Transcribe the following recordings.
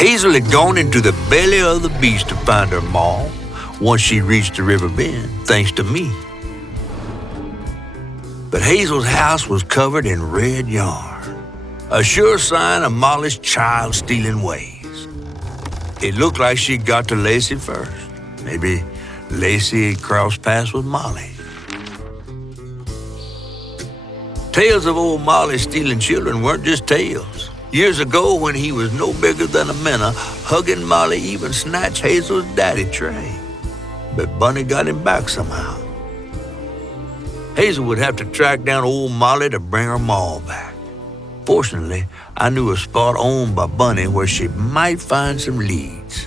Hazel had gone into the belly of the beast to find her maw once she reached the river bend, thanks to me. But Hazel's house was covered in red yarn, a sure sign of Molly's child-stealing ways. It looked like she'd got to Lacey first. Maybe Lacey had crossed paths with Molly. Tales of old Molly stealing children weren't just tales. Years ago, when he was no bigger than a minnow, hugging Molly even snatched Hazel's daddy tray. But Bunny got him back somehow. Hazel would have to track down old Molly to bring her maw back. Fortunately, I knew a spot owned by Bunny where she might find some leads.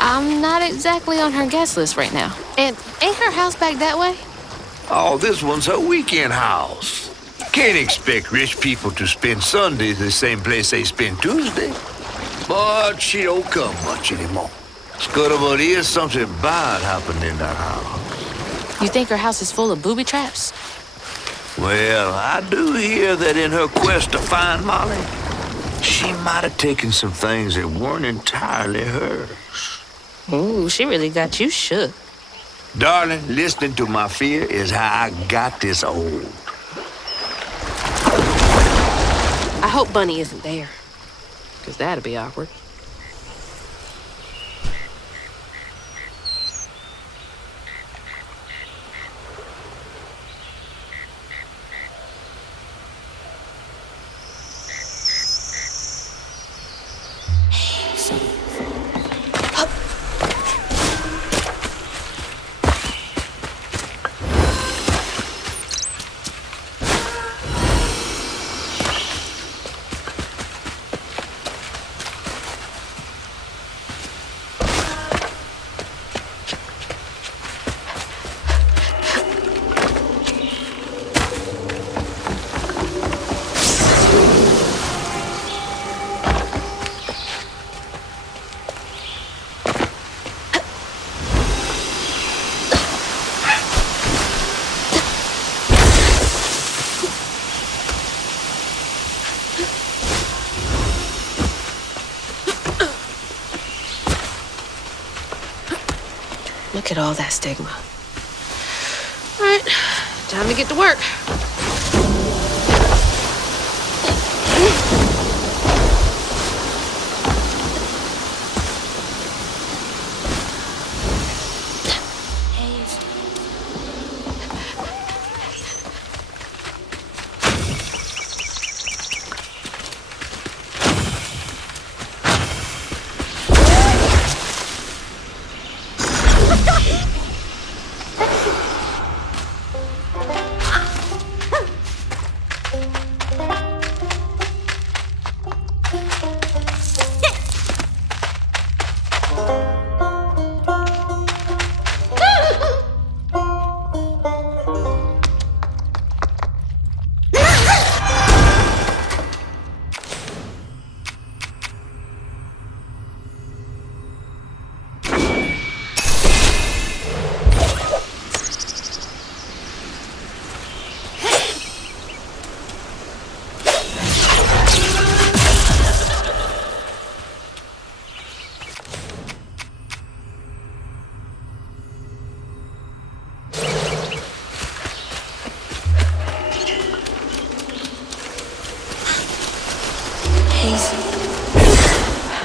I'm not exactly on her guest list right now. And ain't her house back that way? Oh, this one's her weekend house. Can't expect rich people to spend Sundays the same place they spend Tuesday. But she don't come much anymore. Scuttlebot is something bad happened in that house. You think her house is full of booby traps? Well, I do hear that in her quest to find Molly, she might have taken some things that weren't entirely hers. Ooh, she really got you shook. Darling, listening to my fear is how I got this old. I hope Bunny isn't there, because that'd be awkward. Look at all that stigma. All right, time to get to work.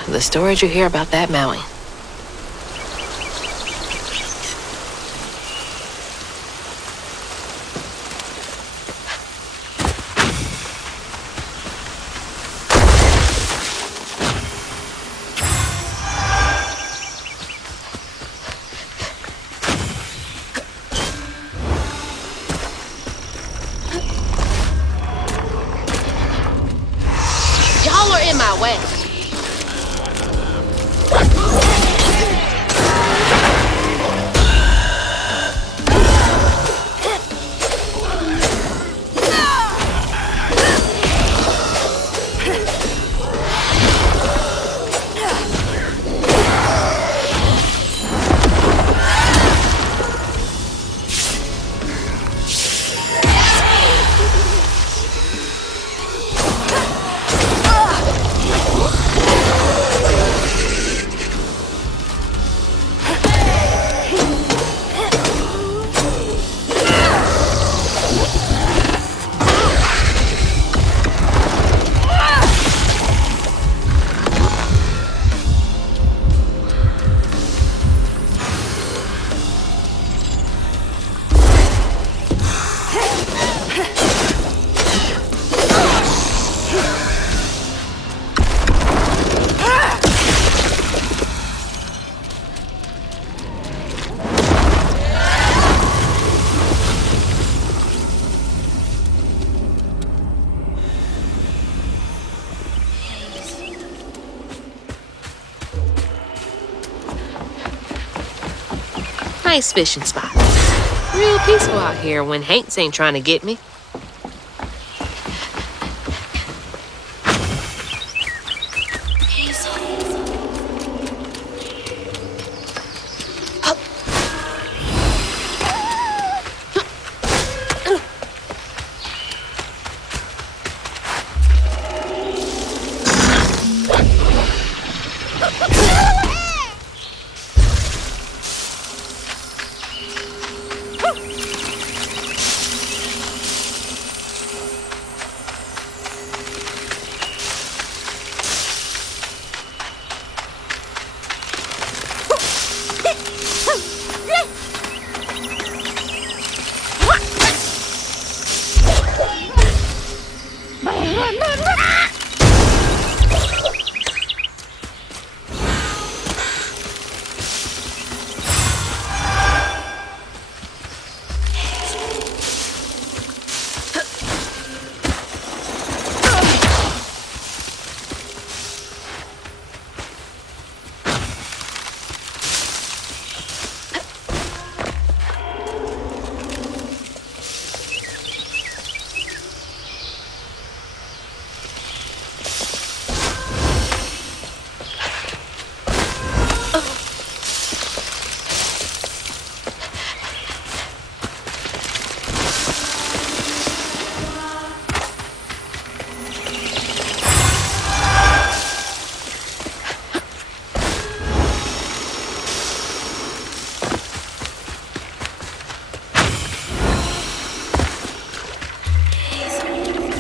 The stories you hear about that Maui. Y'all are in my way. nice fishing spot. Real peaceful out here when Hanks ain't trying to get me.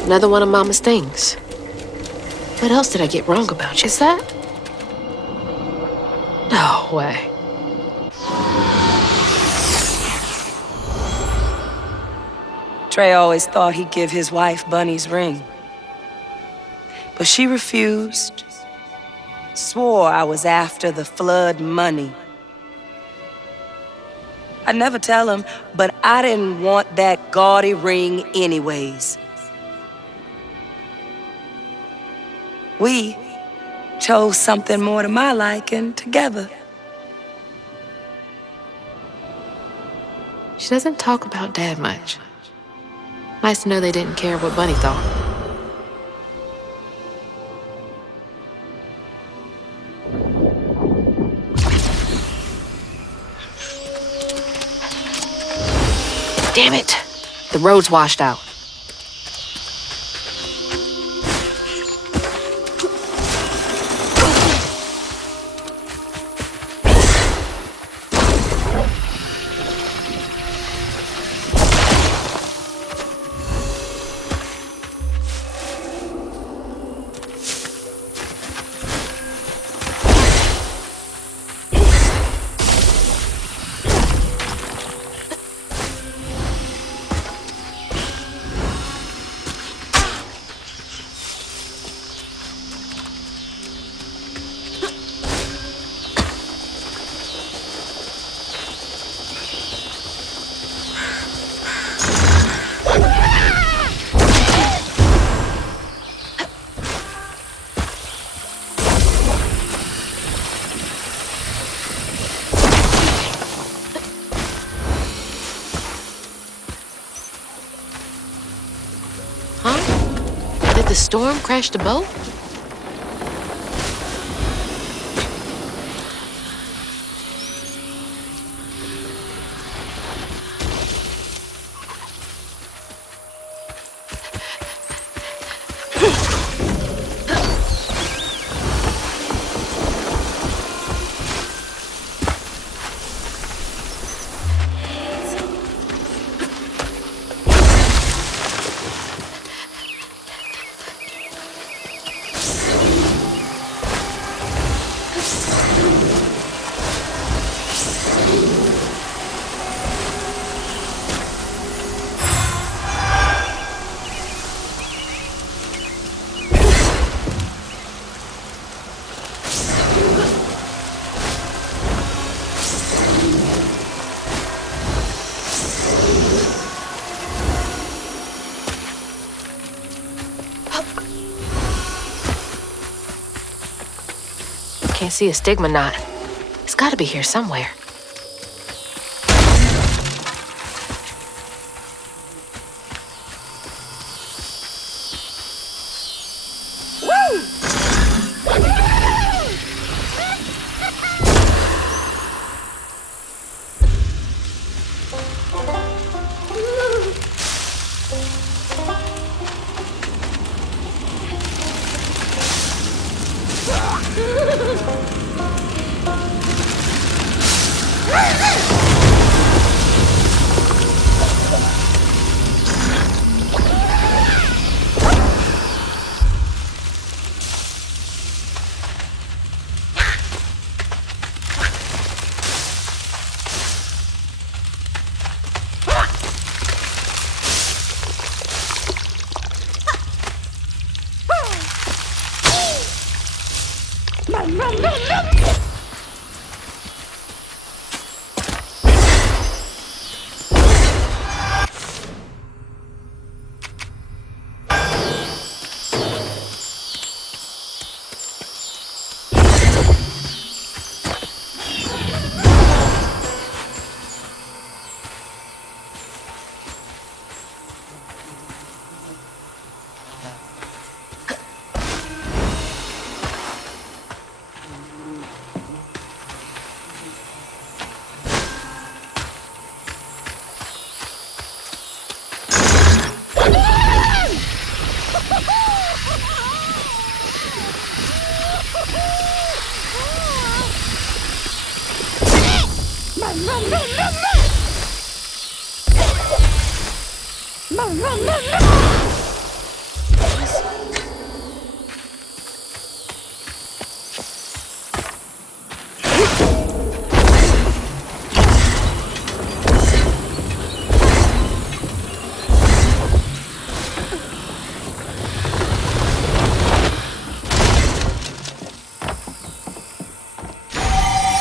Another one of Mama's things. What else did I get wrong about you? Is that? No way. Trey always thought he'd give his wife Bunny's ring. But she refused. Swore I was after the flood money. I'd never tell him, but I didn't want that gaudy ring anyways. We chose something more to my liking together. She doesn't talk about Dad much. Nice to know they didn't care what Bunny thought. Damn it! The road's washed out. Did the storm crash the boat? Can't see a stigma knot. It's gotta be here somewhere.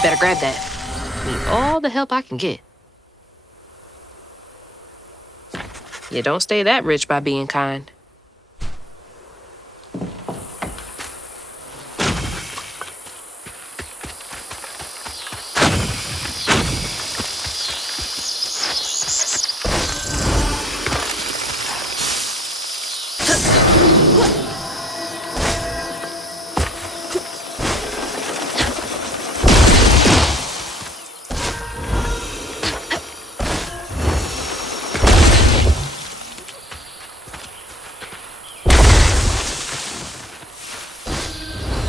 Better grab that. Need all the help I can get. You don't stay that rich by being kind.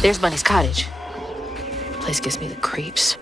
There's Bunny's cottage. Place gives me the creeps.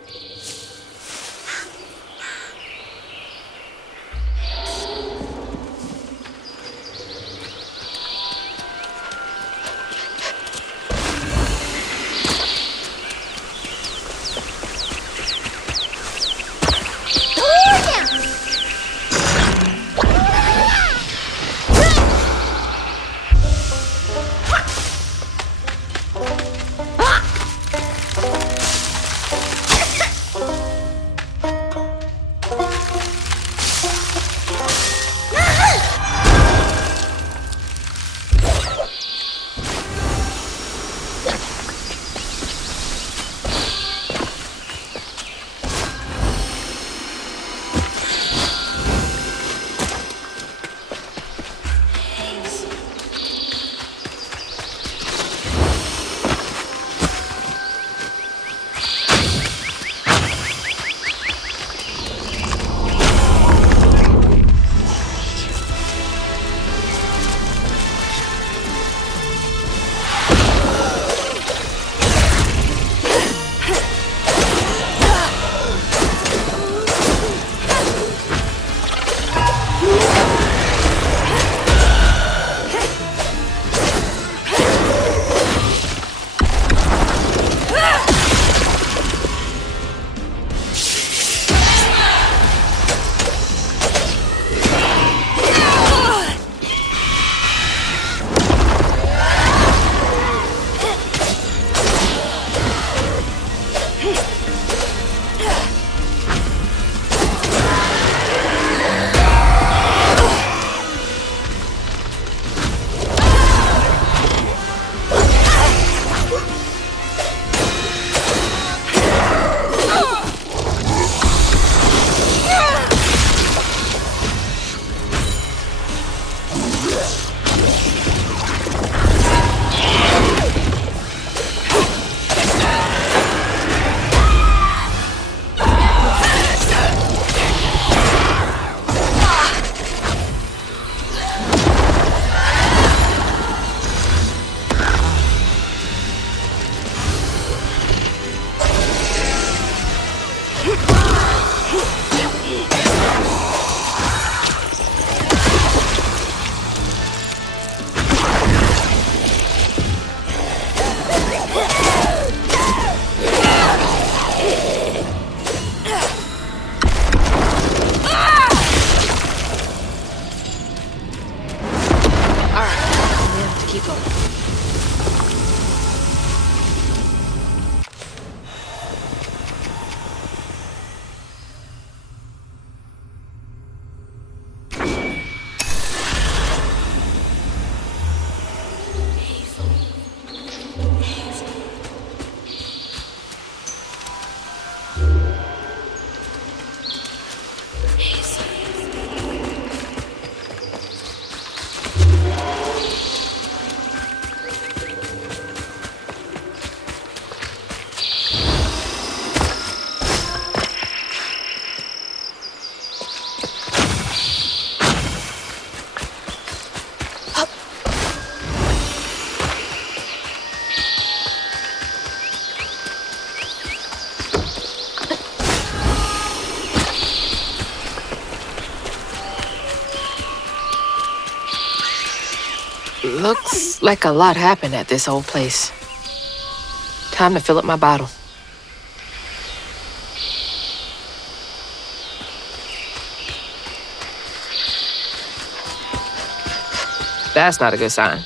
Looks like a lot happened at this old place. Time to fill up my bottle. That's not a good sign.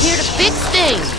Here to fix things.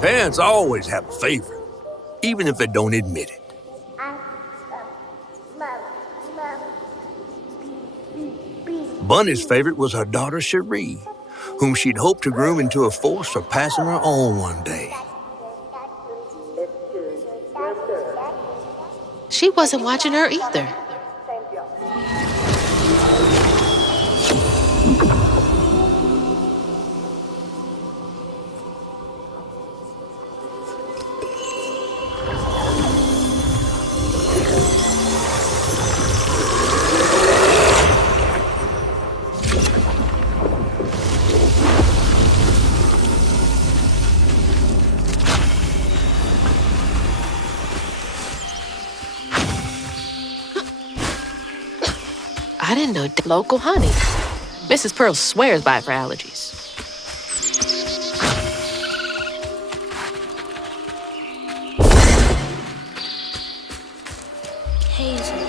Parents always have a favorite, even if they don't admit it. Bunny's favorite was her daughter Cherie, whom she'd hoped to groom into a force surpassing her own one day. She wasn't watching her either. I didn't know local honey. Mrs. Pearl swears by it for allergies. Hazel.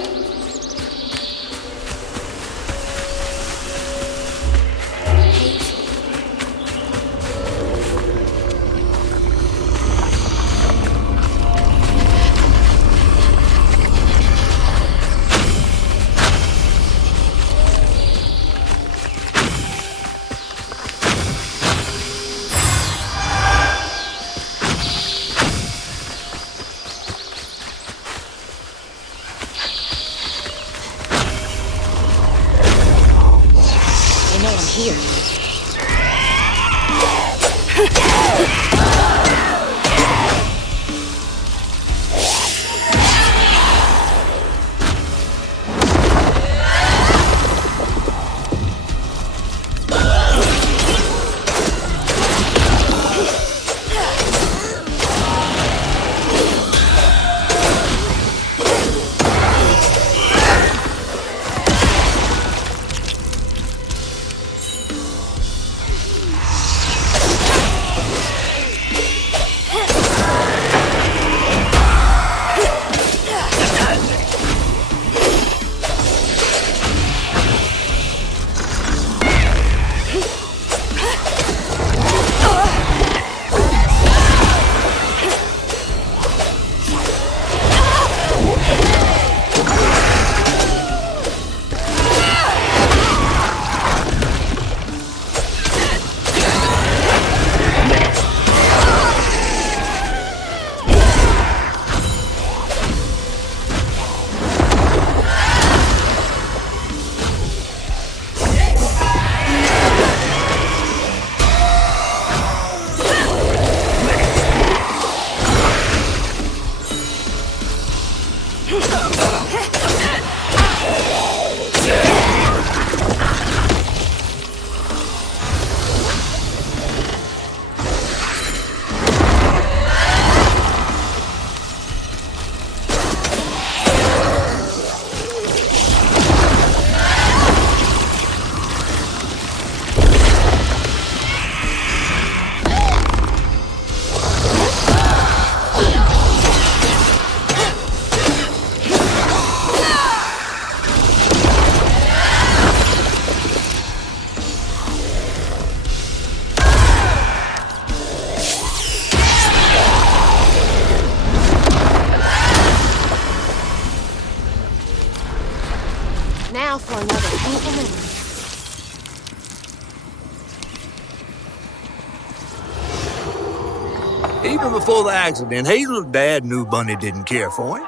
Even before the accident, Hazel's dad knew Bunny didn't care for him.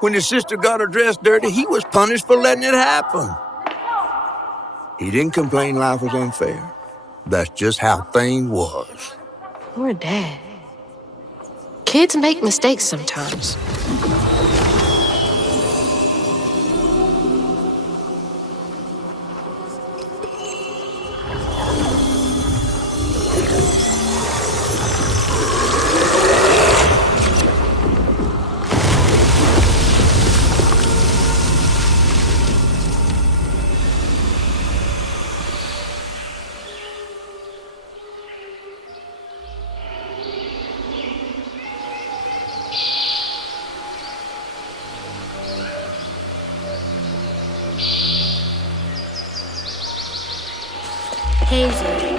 When his sister got her dress dirty, he was punished for letting it happen. He didn't complain life was unfair. That's just how things was. Poor Dad. Kids make mistakes sometimes. Hazel.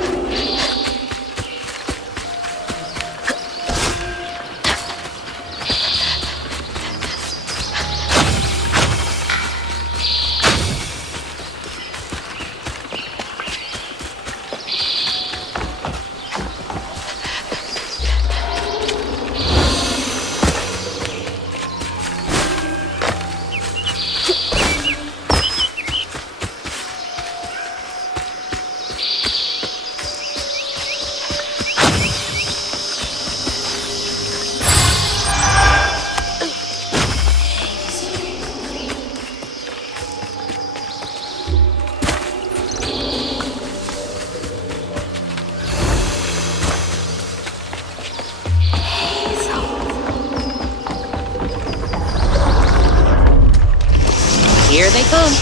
Here they come.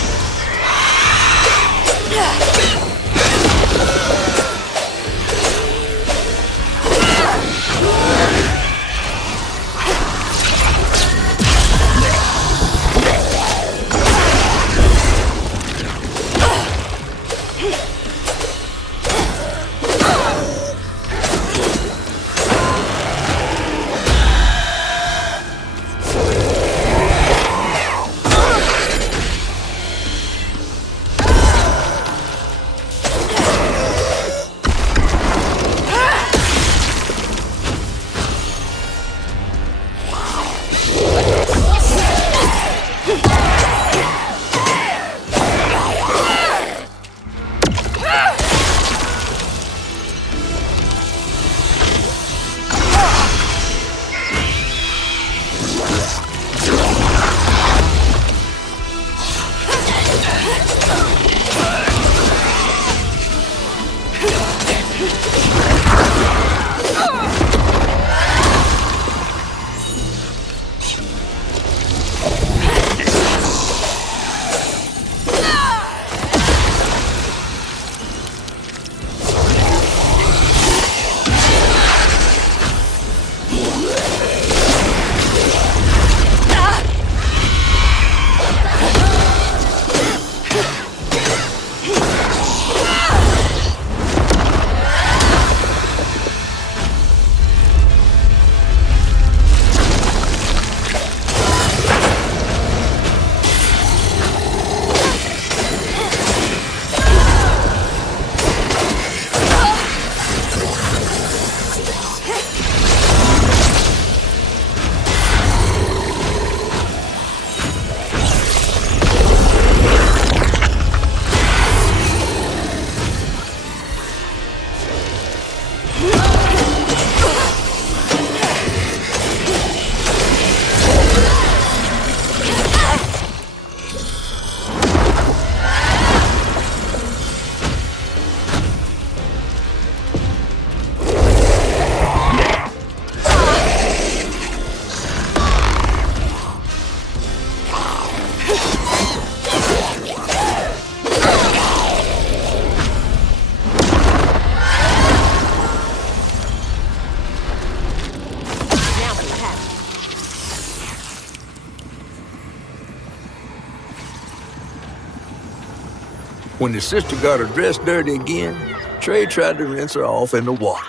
When his sister got her dress dirty again, Trey tried to rinse her off in the water.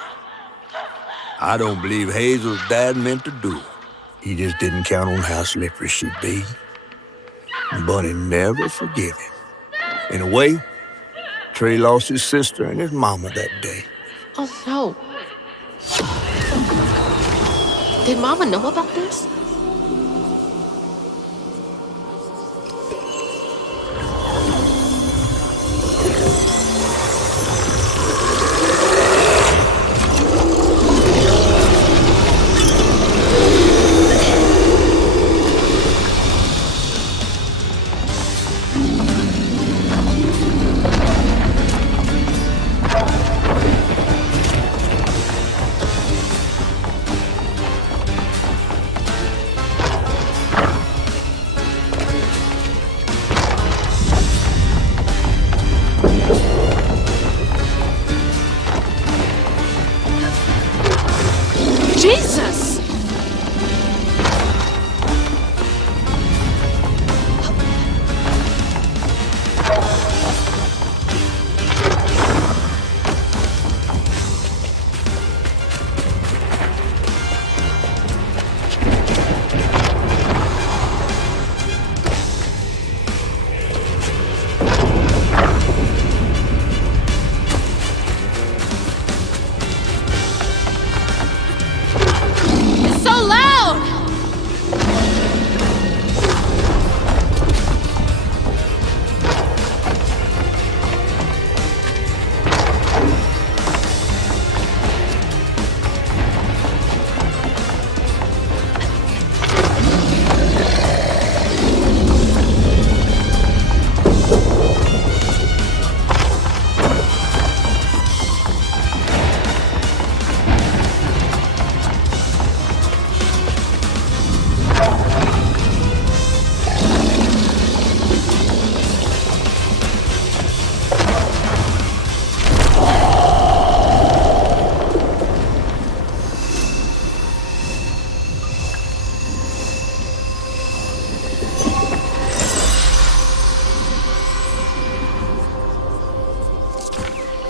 I don't believe Hazel's dad meant to do it. He just didn't count on how slippery she'd be. Bunny never forgave him. In a way, Trey lost his sister and his mama that day. Oh, no. Did Mama know about this? Jesus! It's so loud!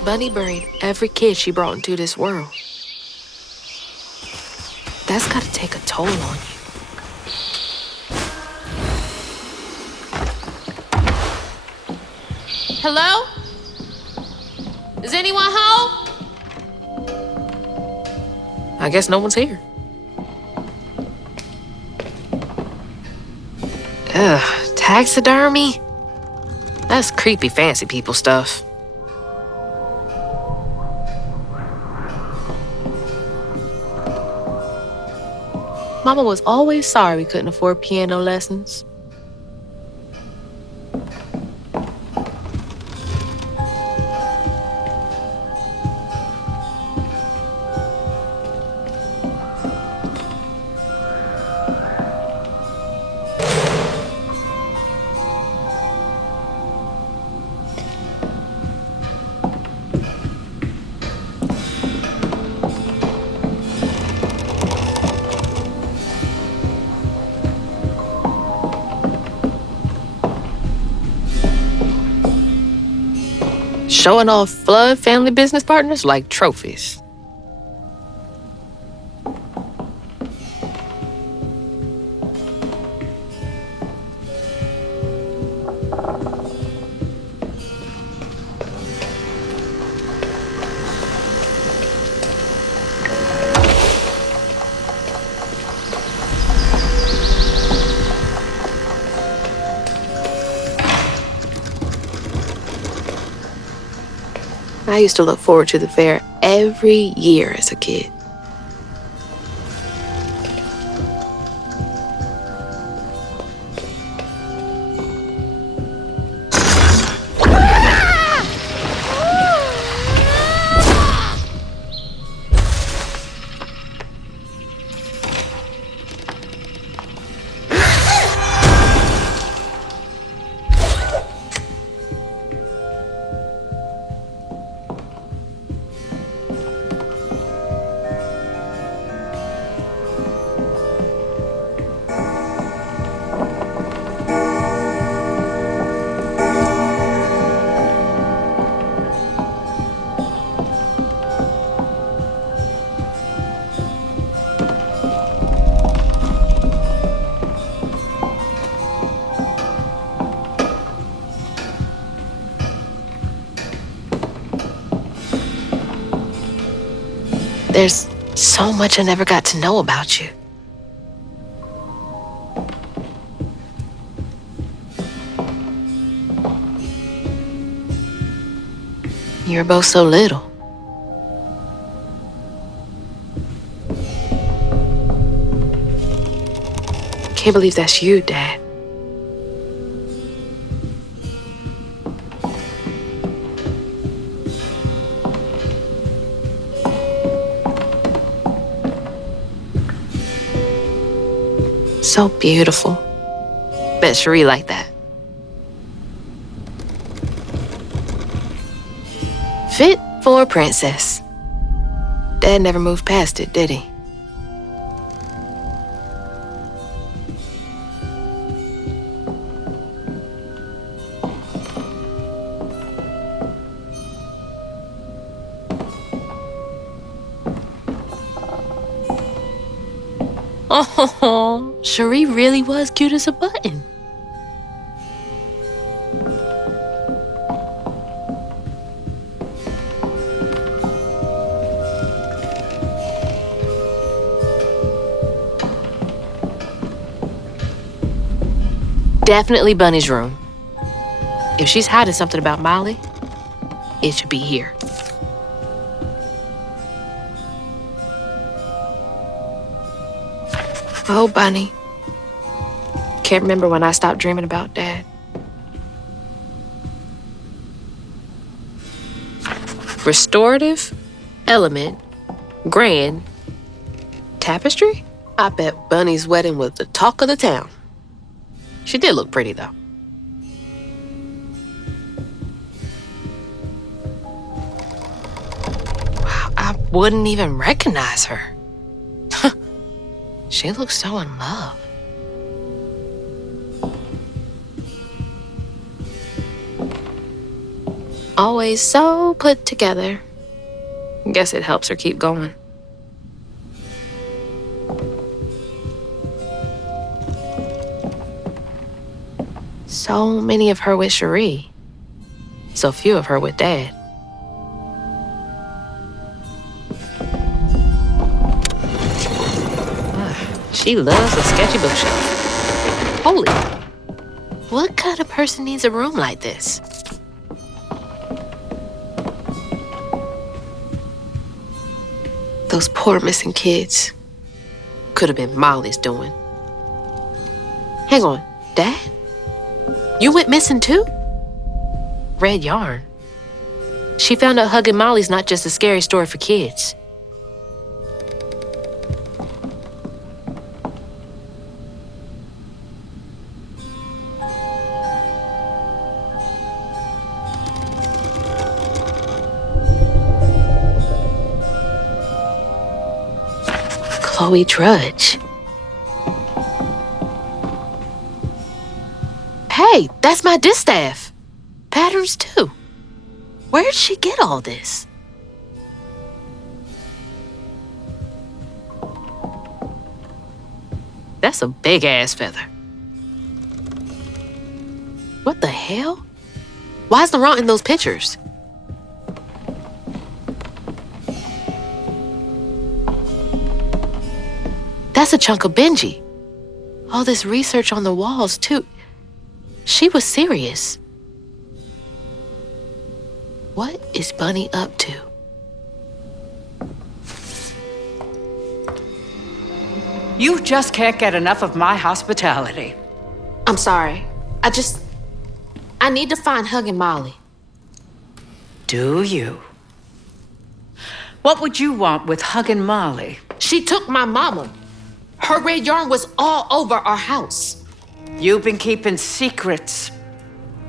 Bunny buried every kid she brought into this world. That's gotta take a toll on you. Hello? Is anyone home? I guess no one's here. Ugh, taxidermy? That's creepy fancy people stuff. Mama was always sorry we couldn't afford piano lessons. Showing off Flood family business partners like trophies. I used to look forward to the fair every year as a kid. There's so much I never got to know about you. You were both so little. Can't believe that's you, Dad. So beautiful. Bet Cherie like that. Fit for a princess. Dad never moved past it, did he? Oh, Cherie really was cute as a button. Definitely Bunny's room. If she's hiding something about Molly, it should be here. Oh, Bunny. Can't remember when I stopped dreaming about Dad. Restorative, element, grand, tapestry? I bet Bunny's wedding was the talk of the town. She did look pretty, though. Wow, I wouldn't even recognize her. She looks so in love. Always so put together. Guess it helps her keep going. So many of her with Cherie. So few of her with Dad. She loves a sketchy bookshelf. Holy. What kind of person needs a room like this? Those poor missing kids. Could have been Molly's doing. Hang on, Dad? You went missing too? Red yarn. She found out hugging Molly's not just a scary story for kids. Chloe Drudge. Hey, that's my distaff. Patterns too. Where'd she get all this? That's a big-ass feather. What the hell? Why's Laurent in those pictures? That's a chunk of Benji. All this research on the walls, too. She was serious. What is Bunny up to? You just can't get enough of my hospitality. I'm sorry. I need to find Huggin' Molly. Do you? What would you want with Huggin' Molly? She took my mama. Her red yarn was all over our house. You've been keeping secrets.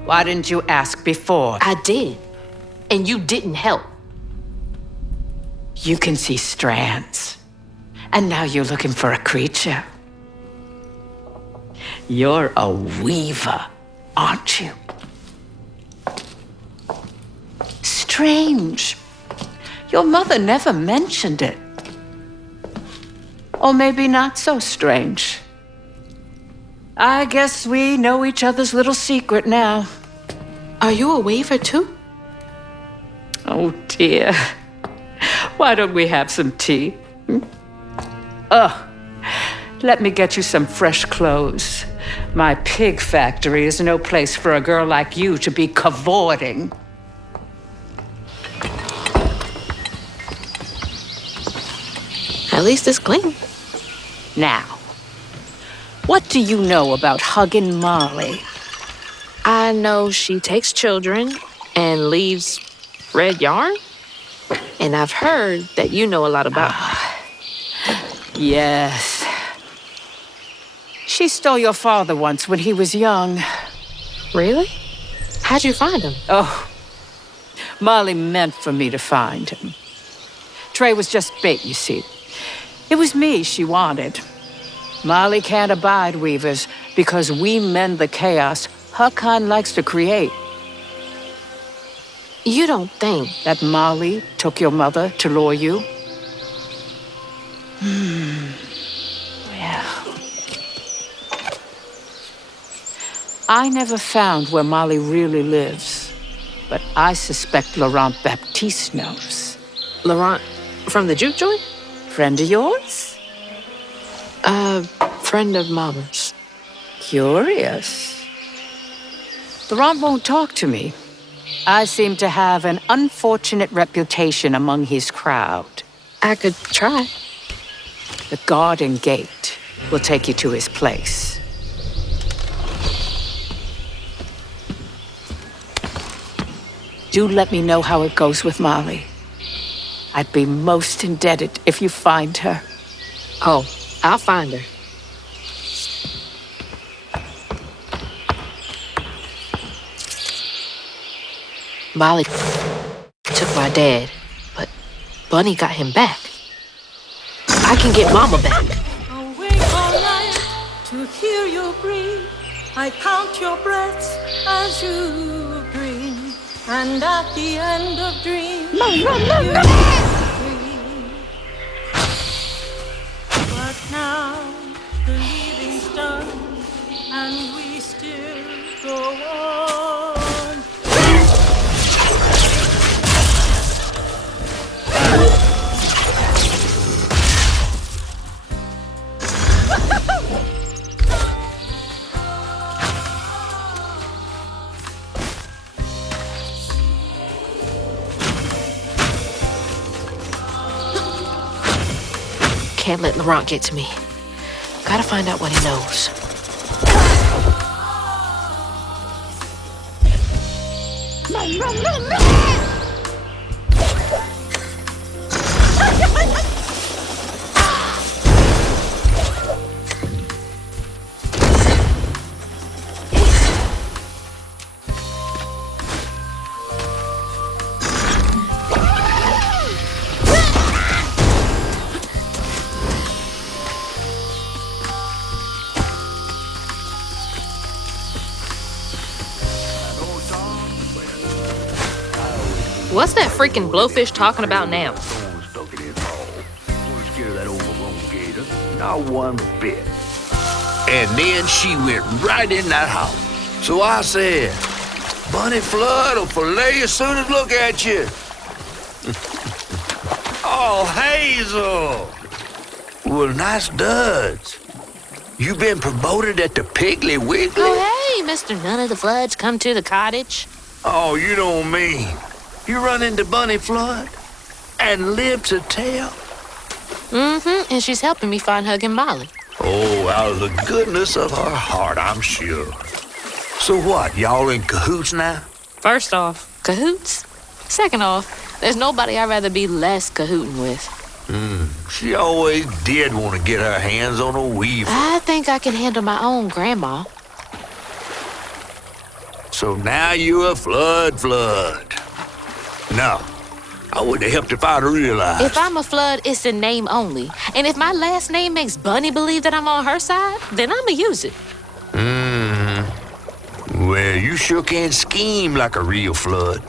Why didn't you ask before? I did. And you didn't help. You can see strands. And now you're looking for a creature. You're a weaver, aren't you? Strange. Your mother never mentioned it. Or maybe not so strange. I guess we know each other's little secret now. Are you a weaver too? Oh dear. Why don't we have some tea? Let me get you some fresh clothes. My pig factory is no place for a girl like you to be cavorting. At least it's clean. Now, what do you know about hugging Molly? I know she takes children and leaves red yarn. And I've heard that you know a lot about her. Yes. She stole your father once when he was young. Really? How'd you find him? Oh, Molly meant for me to find him. Trey was just bait, you see. It was me she wanted. Molly can't abide weavers because we mend the chaos her kind likes to create. You don't think That Molly took your mother to lure you? Well, I never found where Molly really lives, but I suspect Laurent Baptiste knows. Laurent from the juke joint? Friend of yours? Friend of Mama's. Curious. Laurent won't talk to me. I seem to have an unfortunate reputation among his crowd. I could try. The garden gate will take you to his place. Do let me know how it goes with Molly. I'd be most indebted if you find her. Oh, I'll find her. Molly took my dad, but Bunny got him back. I can get Mama back. Awake all night to hear you breathe. I count your breaths as you dream. And at the end of dreams, you breathe. But now the leaving's done, and we still go on. Can't let Laurent get to me. Gotta find out what he knows. What's that freaking blowfish talking about now? Stuck in his hole. Wasn't scared of that overgrown gator. Not one bit. And then she went right in that house. So I said, Bunny Flood will fillet you as soon as look at you. Oh, Hazel. Well, nice duds. You been promoted at the Piggly Wiggly? Oh, hey, Mr. None of the Floods come to the cottage. Oh, you don't mean. You run into Bunny Flood and live to tell? Mm-hmm, and she's helping me find Huggin' Molly. Oh, out of the goodness of her heart, I'm sure. So what, y'all in cahoots now? First off, cahoots. Second off, there's nobody I'd rather be less cahooting with. She always did want to get her hands on a weaver. I think I can handle my own grandma. So now you're a Flood. No, I would have helped if I'd realized. If I'm a Flood, it's in name only. And if my last name makes Bunny believe that I'm on her side, then I'ma use it. Well, you sure can scheme like a real Flood.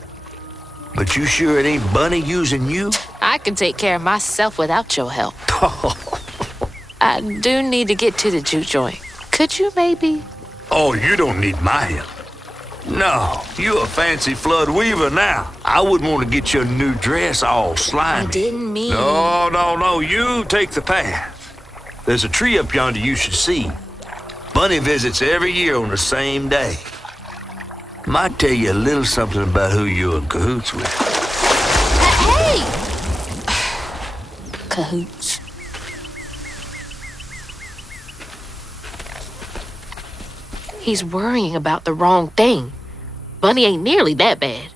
But you sure it ain't Bunny using you? I can take care of myself without your help. I do need to get to the juke joint. Could you maybe? Oh, you don't need my help. No, you a fancy Flood weaver now. I wouldn't want to get your new dress all slimy. I didn't mean... No, you take the path. There's a tree up yonder you should see. Bunny visits every year on the same day. Might tell you a little something about who you're in cahoots with. Hey! Cahoots. He's worrying about the wrong thing. Bunny ain't nearly that bad.